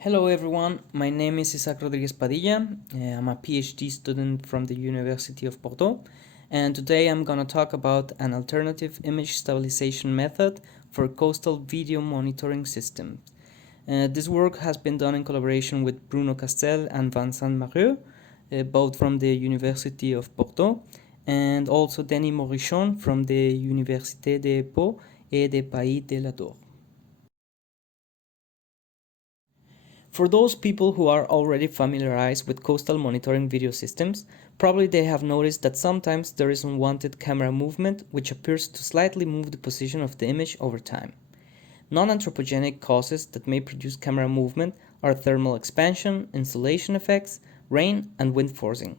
Hello everyone, my name is Isaac Rodriguez Padilla. I'm a PhD student from the University of Bordeaux, and today I'm gonna talk about an alternative image stabilization method for coastal video monitoring systems. This work has been done in collaboration with Bruno Castel and Vincent Marieux, both from the University of Bordeaux, and also Denis Morichon from the Université de Pau et des Pays de la Loire. For those people who are already familiarized with coastal monitoring video systems, probably they have noticed that sometimes there is unwanted camera movement which appears to slightly move the position of the image over time. Non-anthropogenic causes that may produce camera movement are thermal expansion, insolation effects, rain, and wind forcing.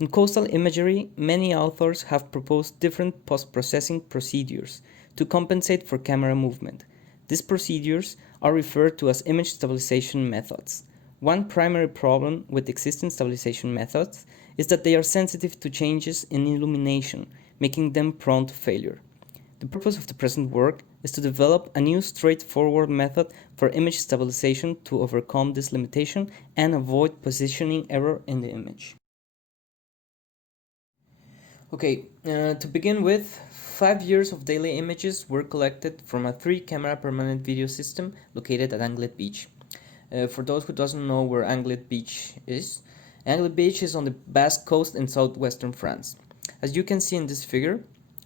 In coastal imagery, many authors have proposed different post-processing procedures to compensate for camera movement. These procedures are referred to as image stabilization methods. One primary problem with existing stabilization methods is that they are sensitive to changes in illumination, making them prone to failure. The purpose of the present work is to develop a new straightforward method for image stabilization to overcome this limitation and avoid positioning error in the image. Okay, to begin with, 5 years of daily images were collected from a 3-camera permanent video system located at Anglet Beach. For those who doesn't know where Anglet Beach is on the Basque coast in southwestern France. As you can see in this figure,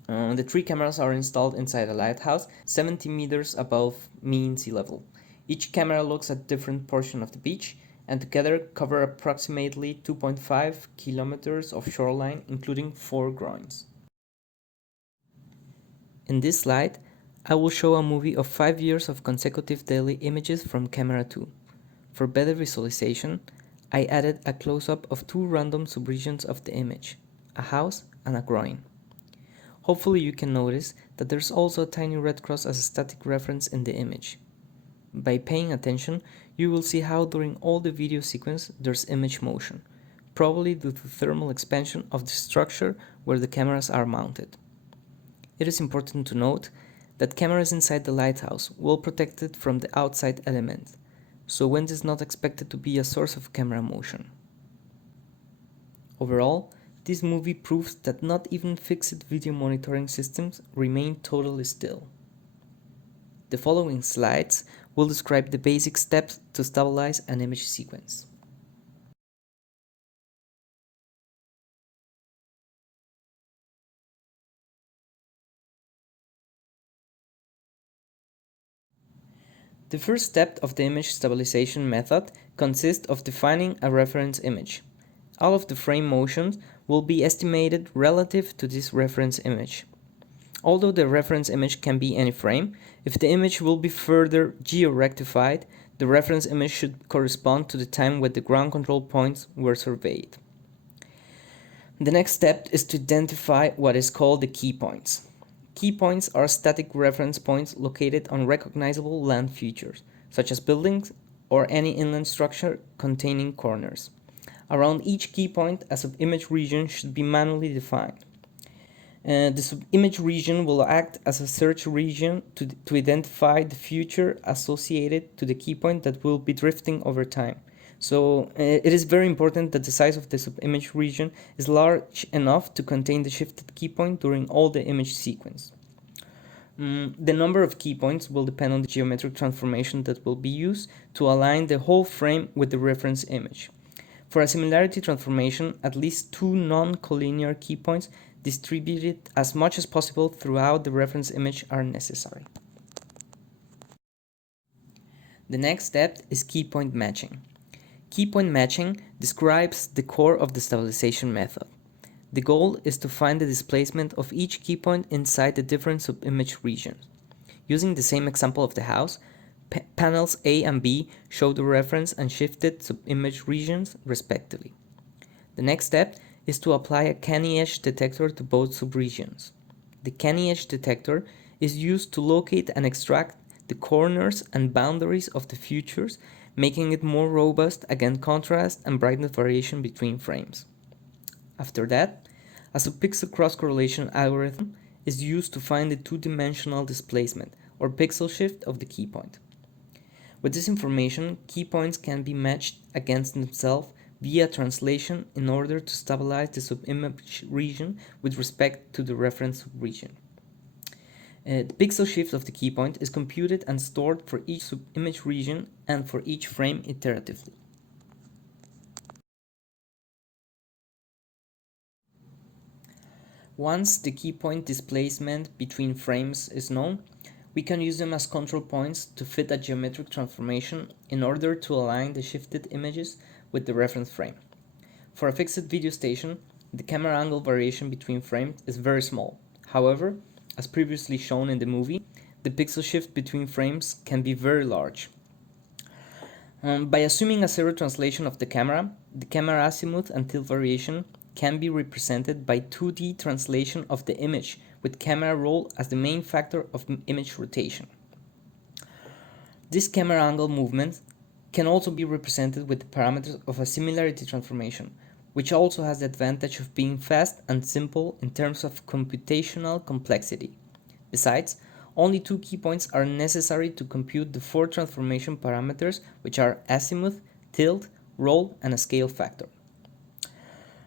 the 3 cameras are installed inside a lighthouse 70 meters above mean sea level. Each camera looks at different portion of the beach and together cover approximately 2.5 kilometers of shoreline, including 4 groins. In this slide, I will show a movie of 5 years of consecutive daily images from camera 2. For better visualization, I added a close-up of 2 random subregions of the image, a house and a groin. Hopefully you can notice that there's also a tiny red cross as a static reference in the image. By paying attention, you will see how during all the video sequence there's image motion, probably due to thermal expansion of the structure where the cameras are mounted. It is important to note that cameras inside the lighthouse will protect it from the outside element, so wind is not expected to be a source of camera motion. Overall, this movie proves that not even fixed video monitoring systems remain totally still. The following slides will describe the basic steps to stabilize an image sequence. The first step of the image stabilization method consists of defining a reference image. All of the frame motions will be estimated relative to this reference image. Although the reference image can be any frame, if the image will be further geo-rectified, the reference image should correspond to the time when the ground control points were surveyed. The next step is to identify what is called the key points. Key points are static reference points located on recognizable land features, such as buildings or any inland structure containing corners. Around each key point, a sub-image region should be manually defined. The sub-image region will act as a search region to identify the future associated to the key point that will be drifting over time. So it is very important that the size of the sub-image region is large enough to contain the shifted key point during all the image sequence. The number of key points will depend on the geometric transformation that will be used to align the whole frame with the reference image. For a similarity transformation, at least 2 non-collinear key points distributed as much as possible throughout the reference image are necessary. The next step is key point matching. Key point matching describes the core of the stabilization method. The goal is to find the displacement of each key point inside the different sub-image regions. Using the same example of the house, panels A and B show the reference and shifted sub-image regions respectively. The next step is to apply a canny edge detector to both subregions. The canny edge detector is used to locate and extract the corners and boundaries of the features, making it more robust against contrast and brightness variation between frames. After that, a subpixel cross-correlation algorithm is used to find the 2-dimensional displacement or pixel shift of the key point. With this information, key points can be matched against themselves via translation in order to stabilize the subimage region with respect to the reference region. The pixel shift of the key point is computed and stored for each subimage region and for each frame iteratively. Once the key point displacement between frames is known, we can use them as control points to fit a geometric transformation in order to align the shifted images with the reference frame. For a fixed video station, the camera angle variation between frames is very small. However, as previously shown in the movie, the pixel shift between frames can be very large. By assuming a zero translation of the camera azimuth and tilt variation can be represented by 2D translation of the image, with camera roll as the main factor of image rotation. This camera angle movement can also be represented with the parameters of a similarity transformation, which also has the advantage of being fast and simple in terms of computational complexity. Besides, only 2 key points are necessary to compute the 4 transformation parameters, which are azimuth, tilt, roll, and a scale factor.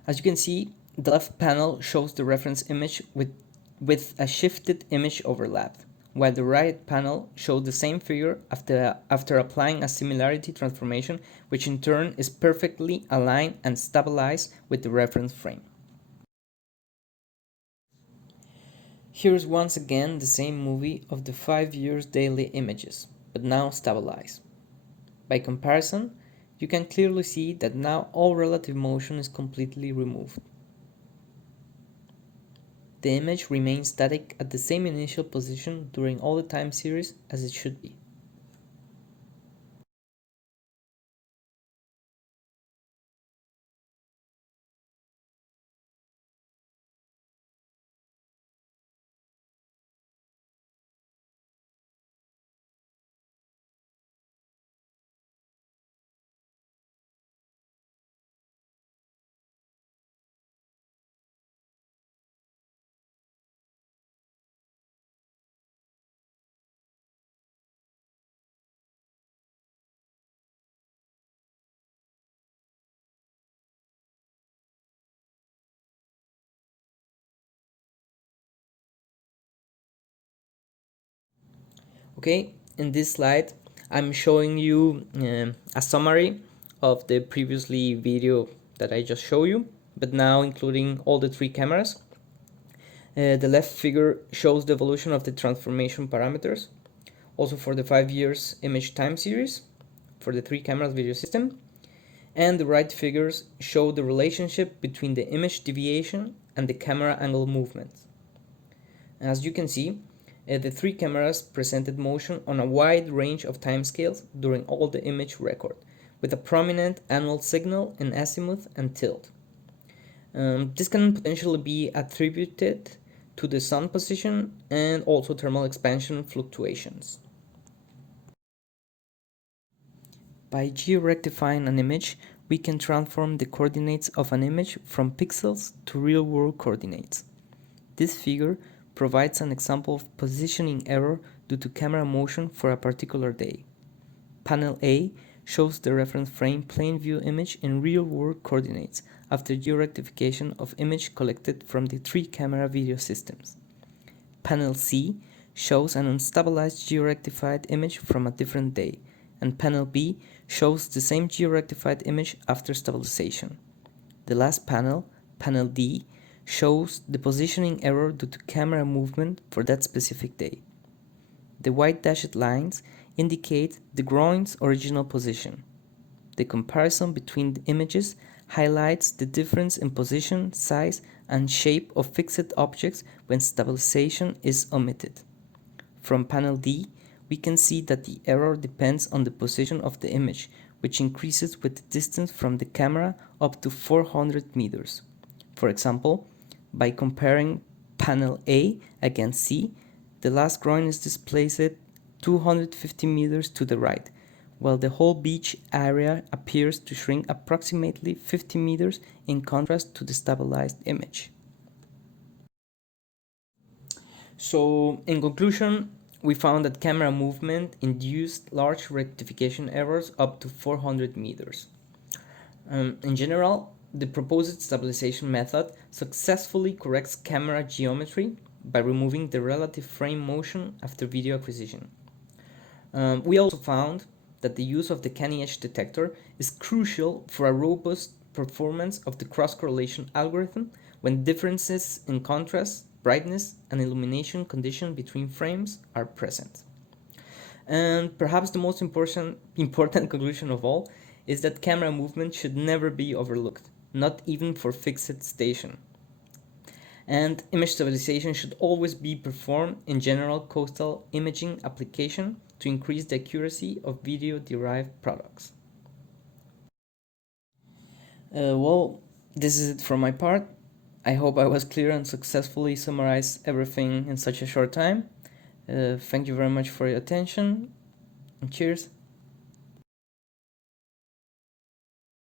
As you can see, the left panel shows the reference image with a shifted image overlap, while the right panel shows the same figure after applying a similarity transformation, which in turn is perfectly aligned and stabilized with the reference frame. Here's once again the same movie of the 5 years daily images, but now stabilized. By comparison, you can clearly see that now all relative motion is completely removed. The image remains static at the same initial position during all the time series as it should be. Okay, in this slide I'm showing you a summary of the previously video that I just showed you, but now including all the 3 cameras. The left figure shows the evolution of the transformation parameters, also for the 5 years image time series for the 3 cameras video system, and the right figures show the relationship between the image deviation and the camera angle movement. As you can see, the 3 cameras presented motion on a wide range of timescales during all the image record, with a prominent annual signal in azimuth and tilt. This can potentially be attributed to the sun position and also thermal expansion fluctuations. By geo-rectifying an image, we can transform the coordinates of an image from pixels to real-world coordinates. This figure provides an example of positioning error due to camera motion for a particular day. Panel A shows the reference frame plane view image in real-world coordinates after geo-rectification of image collected from the 3 camera video systems. Panel C shows an unstabilized geo-rectified image from a different day, and panel B shows the same geo-rectified image after stabilization. The last panel, panel D, shows the positioning error due to camera movement for that specific day. The white dashed lines indicate the groin's original position. The comparison between the images highlights the difference in position, size, and shape of fixed objects when stabilization is omitted. From panel D, we can see that the error depends on the position of the image, which increases with the distance from the camera up to 400 meters. For example, by comparing panel A against C, the last groin is displaced 250 meters to the right, while the whole beach area appears to shrink approximately 50 meters in contrast to the stabilized image. So, in conclusion, we found that camera movement induced large rectification errors up to 400 meters. In general, the proposed stabilization method successfully corrects camera geometry by removing the relative frame motion after video acquisition. We also found that the use of the canny edge detector is crucial for a robust performance of the cross-correlation algorithm when differences in contrast, brightness, and illumination condition between frames are present. And perhaps the most important conclusion of all is that camera movement should never be overlooked, not even for fixed station. And image stabilization should always be performed in general coastal imaging application to increase the accuracy of video-derived products. Well, this is it from my part. I hope I was clear and successfully summarized everything in such a short time. Thank you very much for your attention, and cheers.